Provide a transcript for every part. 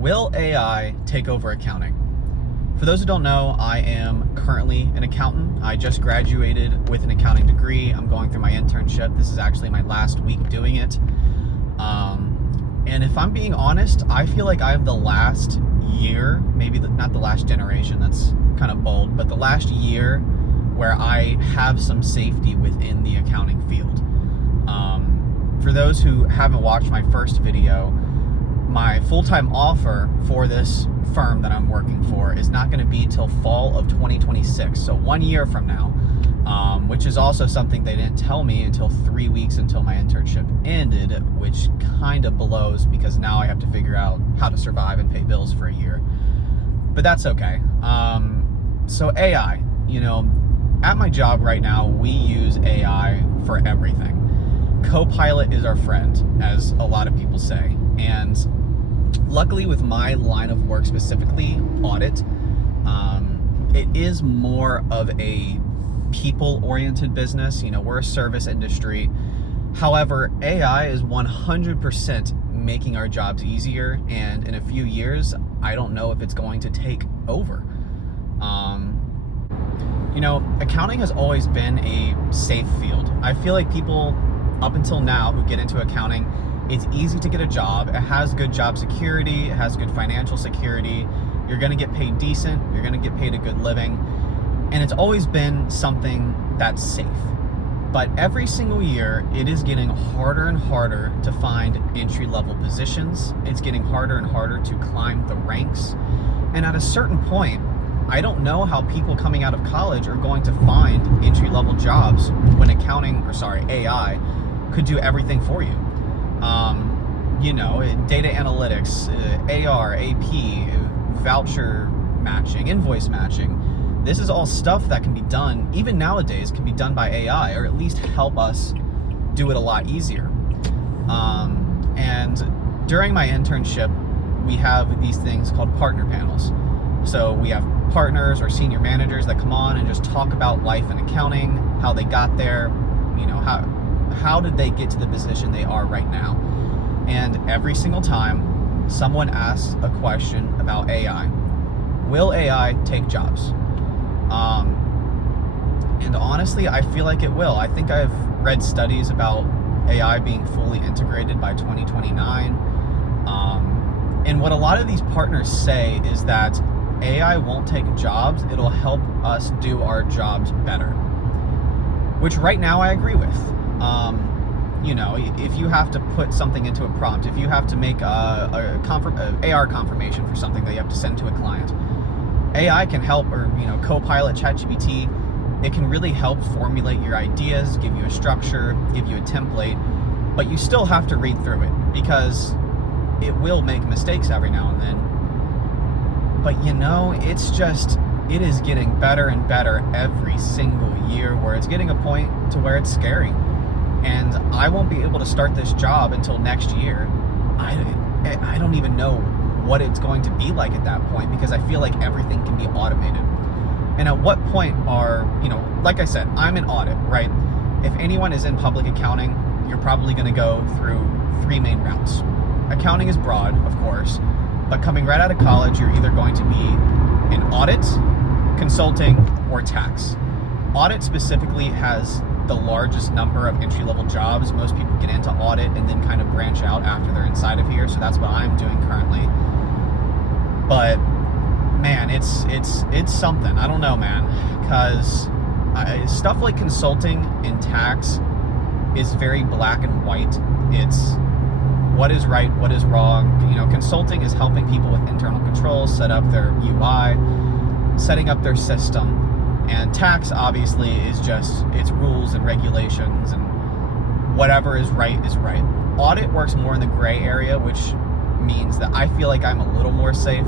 Will AI take over accounting? For those who don't know, I am currently an accountant. I just graduated with an accounting degree. I'm going through my internship. This is actually my last week doing it. And if I'm being honest, I feel like I'm the last year, not the last generation, that's kind of bold, but the last year where I have some safety within the accounting field. For those who haven't watched my first video, my full-time offer for this firm that I'm working for is not going to be till fall of 2026, so 1 year from now, which is also something they didn't tell me until 3 weeks until my internship ended, which kind of blows because now I have to figure out how to survive and pay bills for a year. But that's okay. So AI, at my job right now, we use AI for everything. Copilot is our friend, as a lot of people say. And luckily with my line of work, specifically audit, it is more of a people-oriented business. We're a service industry. However, AI is 100% making our jobs easier, and in a few years, I don't know if it's going to take over. Accounting has always been a safe field. I feel like people up until now who get into accounting, it's easy to get a job. It has good job security. It has good financial security. You're going to get paid decent. You're going to get paid a good living. And it's always been something that's safe. But every single year, it is getting harder and harder to find entry-level positions. It's getting harder and harder to climb the ranks. And at a certain point, I don't know how people coming out of college are going to find entry-level jobs when AI could do everything for you. Data analytics, AR, AP, voucher matching, invoice matching. This is all stuff that can be done, even nowadays, can be done by AI, or at least help us do it a lot easier. And during my internship, we have these things called partner panels. So we have partners or senior managers that come on and just talk about life in accounting, how they got there, how did they get to the position they are right now. And every single time someone asks a question about AI, will AI take jobs? And honestly, I feel like it will. I think I've read studies about AI being fully integrated by 2029. And what a lot of these partners say is that AI won't take jobs, it'll help us do our jobs better. Which right now I agree with. If you have to put something into a prompt, if you have to make a AR confirmation for something that you have to send to a client, AI can help, or Copilot, ChatGPT, it can really help formulate your ideas, give you a structure, give you a template, but you still have to read through it because it will make mistakes every now and then. But it is getting better and better every single year, where it's getting a point to where it's scary. And I won't be able to start this job until next year. I don't even know what it's going to be like at that point, because I feel like everything can be automated. And at what point like I said, I'm in audit, right? If anyone is in public accounting, you're probably going to go through 3 main routes. Accounting is broad, of course, but coming right out of college, you're either going to be in audit, consulting, or tax. Audit specifically has the largest number of entry-level jobs. Most people get into audit and then kind of branch out after they're inside of here, so that's what I'm doing currently. But man, it's something. I don't know, man, because stuff like consulting and tax is very black and white. It's what is right, what is wrong. Consulting is helping people with internal controls, set up their UI, setting up their system. And tax, obviously, is just its rules and regulations, and whatever is right. Audit works more in the gray area, which means that I feel like I'm a little more safe.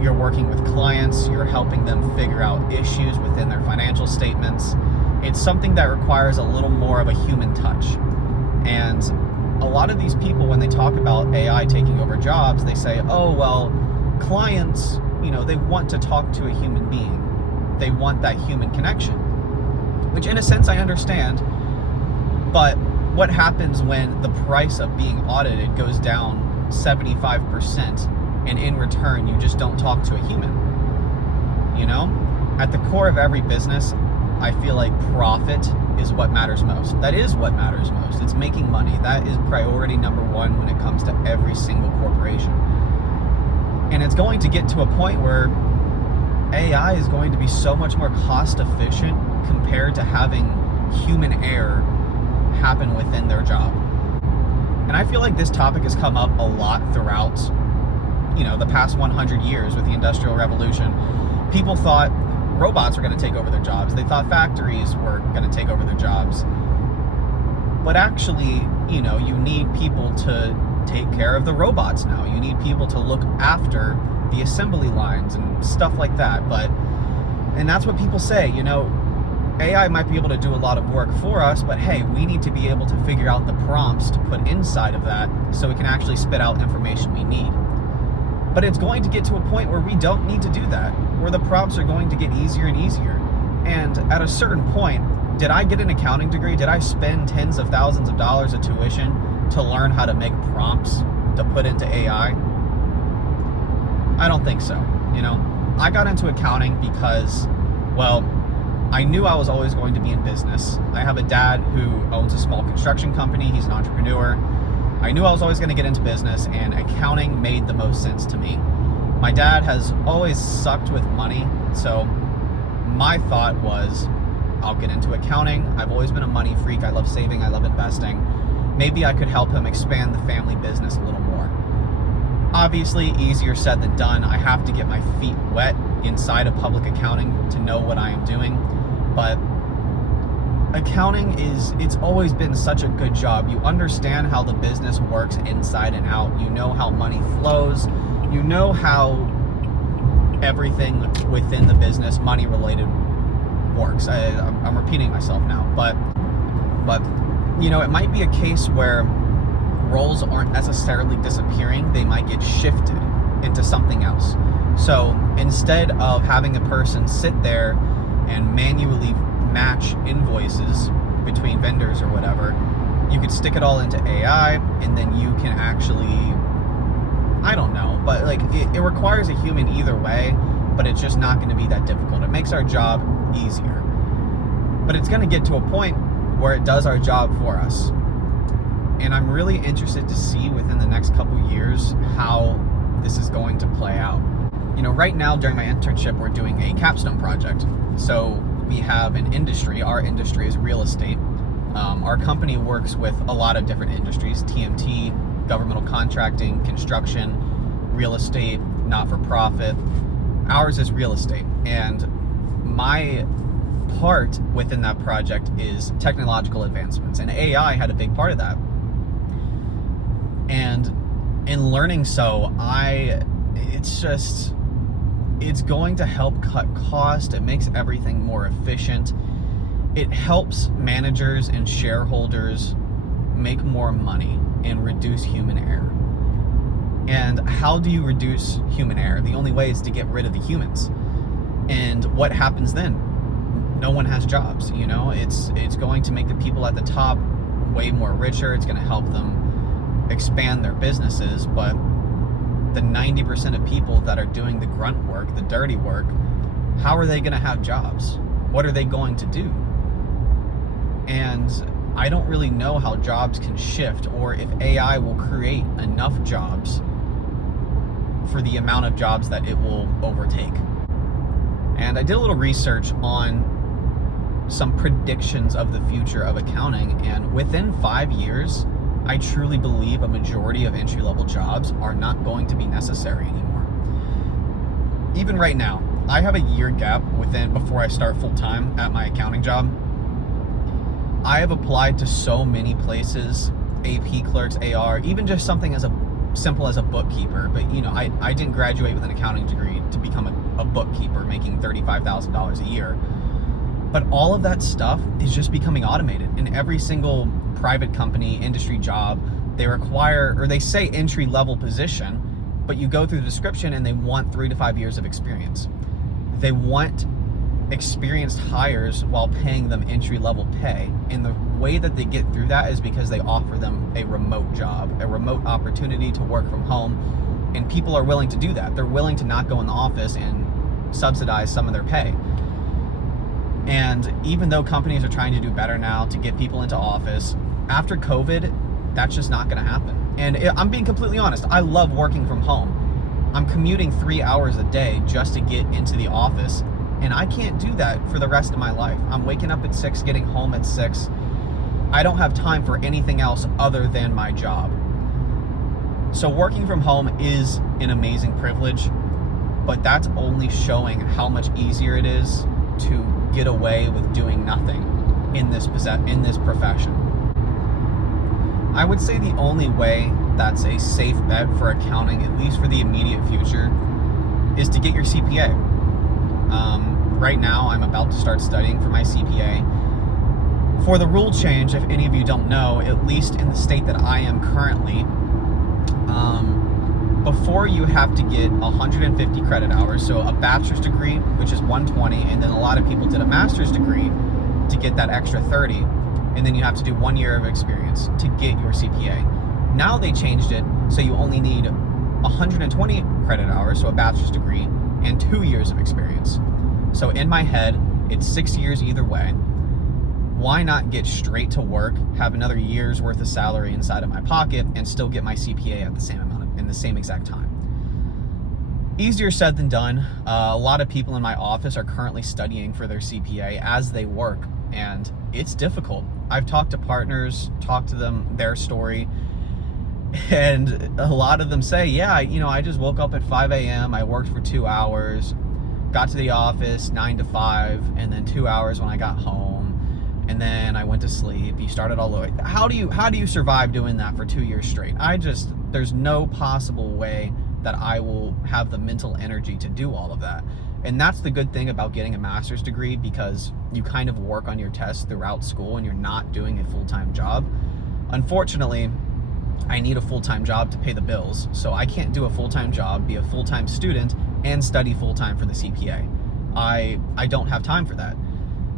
You're working with clients, you're helping them figure out issues within their financial statements. It's something that requires a little more of a human touch. And a lot of these people, when they talk about AI taking over jobs, they say, oh, well, clients, they want to talk to a human being. They want that human connection, which in a sense I understand. But what happens when the price of being audited goes down 75%, and in return, you just don't talk to a human. You know? At the core of every business, I feel like profit is what matters most. That is what matters most. It's making money. That is priority number one when it comes to every single corporation. And it's going to get to a point where AI is going to be so much more cost efficient compared to having human error happen within their job. And I feel like this topic has come up a lot throughout, the past 100 years with the Industrial Revolution. People thought robots were going to take over their jobs. They thought factories were going to take over their jobs. But actually, you need people to take care of the robots now. You need people to look after the assembly lines and stuff like that. And that's what people say, AI might be able to do a lot of work for us, but hey, we need to be able to figure out the prompts to put inside of that so we can actually spit out information we need. But it's going to get to a point where we don't need to do that, where the prompts are going to get easier and easier. And at a certain point, did I get an accounting degree? Did I spend tens of thousands of dollars of tuition to learn how to make prompts to put into AI? I don't think so. I got into accounting because, I knew I was always going to be in business. I have a dad who owns a small construction company. He's an entrepreneur. I knew I was always going to get into business, and accounting made the most sense to me. My dad has always sucked with money, so my thought was, I'll get into accounting. I've always been a money freak. I love saving. I love investing. Maybe I could help him expand the family business a little more. Obviously, easier said than done. I have to get my feet wet inside of public accounting to know what I am doing. But accounting it's always been such a good job. You understand how the business works inside and out. You know how money flows. You know how everything within the business, money related, works. I'm repeating myself now, but it might be a case where roles aren't necessarily disappearing. They might get shifted into something else. So instead of having a person sit there and manually match invoices between vendors or whatever, you could stick it all into AI, and then you can actually, I don't know, but it requires a human either way, but it's just not going to be that difficult. It makes our job easier. But it's going to get to a point where it does our job for us. And I'm really interested to see within the next couple years how this is going to play out. Right now during my internship, we're doing a capstone project. So we have an industry. Our industry is real estate. Our company works with a lot of different industries: TMT, governmental contracting, construction, real estate, not-for-profit. Ours is real estate. And my part within that project is technological advancements. And AI had a big part of that. And in learning so, it's going to help cut cost. It makes everything more efficient. It helps managers and shareholders make more money and reduce human error. And how do you reduce human error? The only way is to get rid of the humans. And what happens then? No one has jobs. It's going to make the people at the top way more richer. It's going to help them expand their businesses, but the 90% of people that are doing the grunt work, the dirty work, how are they going to have jobs? What are they going to do? And I don't really know how jobs can shift, or if AI will create enough jobs for the amount of jobs that it will overtake. And I did a little research on some predictions of the future of accounting, and within 5 years, I truly believe a majority of entry-level jobs are not going to be necessary anymore. Even right now, I have a year gap before I start full-time at my accounting job. I have applied to so many places, AP clerks, AR, even just something as simple as a bookkeeper. But I didn't graduate with an accounting degree to become a bookkeeper making $35,000 a year. But all of that stuff is just becoming automated. In every single private company, industry job, they require, or they say entry-level position, but you go through the description and they want 3 to 5 years of experience. They want experienced hires while paying them entry-level pay. And the way that they get through that is because they offer them a remote job, a remote opportunity to work from home, and people are willing to do that. They're willing to not go in the office and subsidize some of their pay. And even though companies are trying to do better now to get people into office, after COVID, that's just not going to happen. And I'm being completely honest, I love working from home. I'm commuting 3 hours a day just to get into the office, and I can't do that for the rest of my life. I'm waking up at 6, getting home at 6. I don't have time for anything else other than my job. So working from home is an amazing privilege, but that's only showing how much easier it is to get away with doing nothing in this profession. I would say the only way that's a safe bet for accounting, at least for the immediate future, is to get your CPA. Right now, I'm about to start studying for my CPA. For the rule change, if any of you don't know, at least in the state that I am currently, before you have to get 150 credit hours, so a bachelor's degree, which is 120, and then a lot of people did a master's degree to get that extra 30, and then you have to do 1 year of experience to get your CPA. Now they changed it so you only need 120 credit hours, so a bachelor's degree, and 2 years of experience. So in my head, it's 6 years either way. Why not get straight to work, have another year's worth of salary inside of my pocket, and still get my CPA at the same amount in the same exact time? Easier said than done. A lot of people in my office are currently studying for their CPA as they work, and it's difficult. I've talked to partners, talked to them, their story, and a lot of them say, yeah, I just woke up at 5 a.m., I worked for 2 hours, got to the office 9 to 5, and then 2 hours when I got home, and then I went to sleep. You started all the way. How do you survive doing that for 2 years straight? There's no possible way that I will have the mental energy to do all of that. And that's the good thing about getting a master's degree, because you kind of work on your tests throughout school and you're not doing a full-time job. Unfortunately, I need a full-time job to pay the bills, so I can't do a full-time job, be a full-time student, and study full-time for the CPA. I don't have time for that.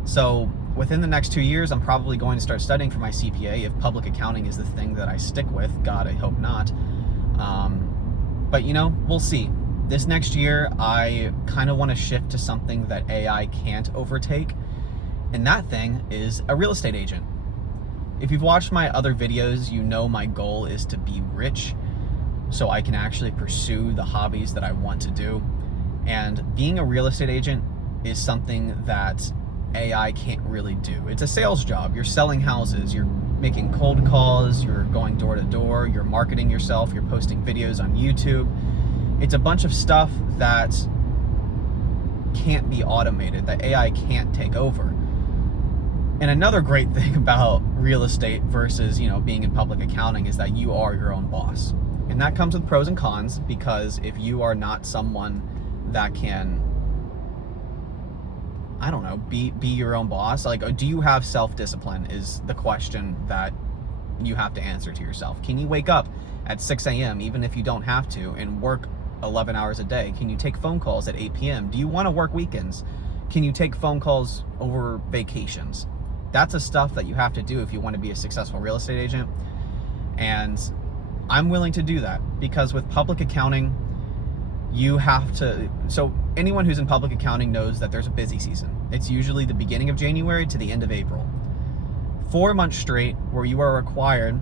So within the next 2 years, I'm probably going to start studying for my CPA if public accounting is the thing that I stick with. God, I hope not. But we'll see. This next year, I kind of want to shift to something that AI can't overtake, and that thing is a real estate agent. If you've watched my other videos, you know my goal is to be rich so I can actually pursue the hobbies that I want to do. And being a real estate agent is something that AI can't really do. It's a sales job. You're selling houses, you're making cold calls, you're going door to door, you're marketing yourself, you're posting videos on YouTube. It's a bunch of stuff that can't be automated, that AI can't take over. And another great thing about real estate versus, being in public accounting is that you are your own boss. And that comes with pros and cons, because if you are not someone that can, be your own boss, do you have self-discipline is the question that you have to answer to yourself. Can you wake up at 6 a.m. even if you don't have to and work 11 hours a day? Can you take phone calls at 8 p.m.? Do you want to work weekends? Can you take phone calls over vacations? That's the stuff that you have to do if you want to be a successful real estate agent. And I'm willing to do that, because with public accounting, you have to, so anyone who's in public accounting knows that there's a busy season. It's usually the beginning of January to the end of April. 4 months straight where you are required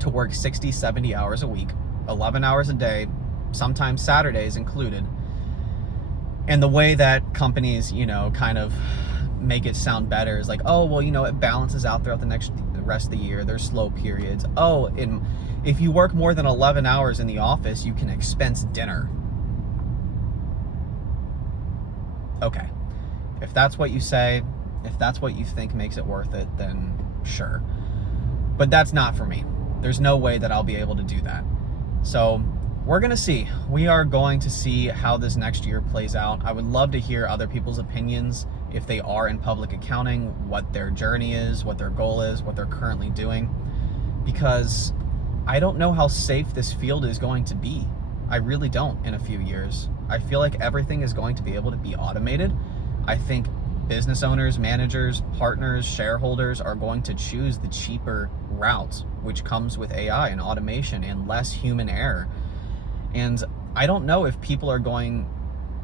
to work 60, 70 hours a week, 11 hours a day, sometimes Saturdays included. And the way that companies, kind of make it sound better is like, it balances out throughout the rest of the year. There's slow periods. If you work more than 11 hours in the office, you can expense dinner. Okay. If that's what you say, if that's what you think makes it worth it, then sure. But that's not for me. There's no way that I'll be able to do that. So we're going to see. We are going to see how this next year plays out. I would love to hear other people's opinions if they are in public accounting, what their journey is, what their goal is, what they're currently doing, because I don't know how safe this field is going to be. I really don't in a few years. I feel like everything is going to be able to be automated. I think business owners, managers, partners, shareholders are going to choose the cheaper route, which comes with AI and automation and less human error. And I don't know if people are going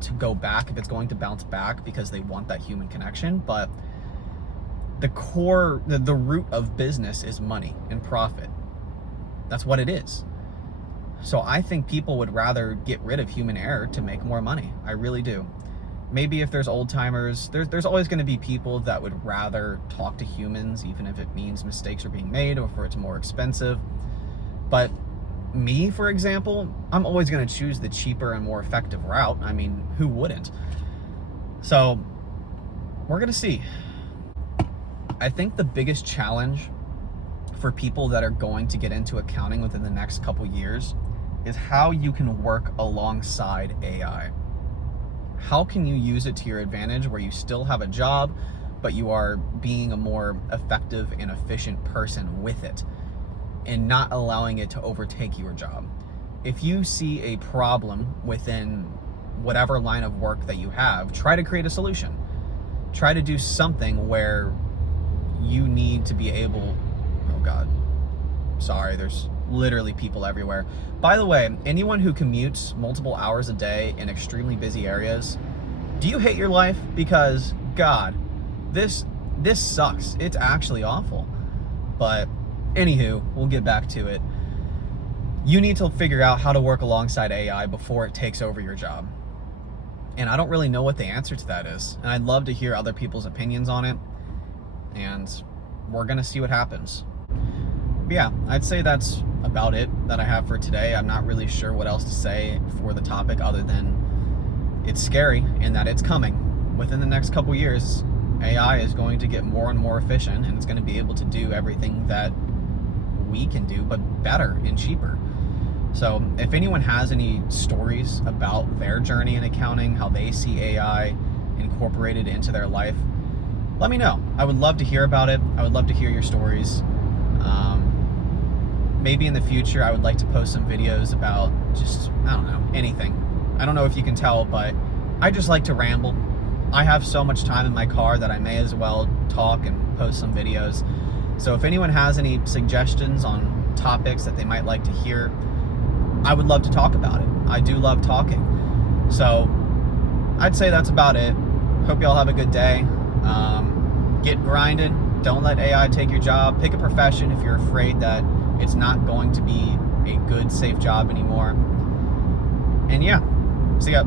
to go back, if it's going to bounce back because they want that human connection, but the core, the root of business is money and profit. That's what it is. So I think people would rather get rid of human error to make more money. I really do. Maybe if there's old timers, there's always going to be people that would rather talk to humans, even if it means mistakes are being made or for it's more expensive. But me, for example, I'm always going to choose the cheaper and more effective route. I mean, who wouldn't? So we're going to see. I think the biggest challenge for people that are going to get into accounting within the next couple years is how you can work alongside AI. How can you use it to your advantage where you still have a job, but you are being a more effective and efficient person with it and not allowing it to overtake your job? If you see a problem within whatever line of work that you have, try to create a solution. Try to do something where you need to be able, oh God, sorry, there's literally people everywhere. By the way, anyone who commutes multiple hours a day in extremely busy areas, do you hate your life? Because God, this sucks. It's actually awful. But anywho, we'll get back to it. You need to figure out how to work alongside AI before it takes over your job. And I don't really know what the answer to that is. And I'd love to hear other people's opinions on it. And we're gonna see what happens. But yeah, I'd say that's about it that I have for today. I'm not really sure what else to say for the topic other than it's scary and that it's coming. Within the next couple years, AI is going to get more and more efficient, and it's going to be able to do everything that we can do, but better and cheaper. So if anyone has any stories about their journey in accounting, how they see AI incorporated into their life, let me know. I would love to hear about it. I would love to hear your stories. Maybe in the future I would like to post some videos about just, I don't know, anything. I don't know if you can tell, but I just like to ramble. I have so much time in my car that I may as well talk and post some videos. So if anyone has any suggestions on topics that they might like to hear, I would love to talk about it. I do love talking. So I'd say that's about it. Hope y'all have a good day. Get grinding. Don't let AI take your job. Pick a profession if you're afraid that it's not going to be a good, safe job anymore. And yeah, see ya.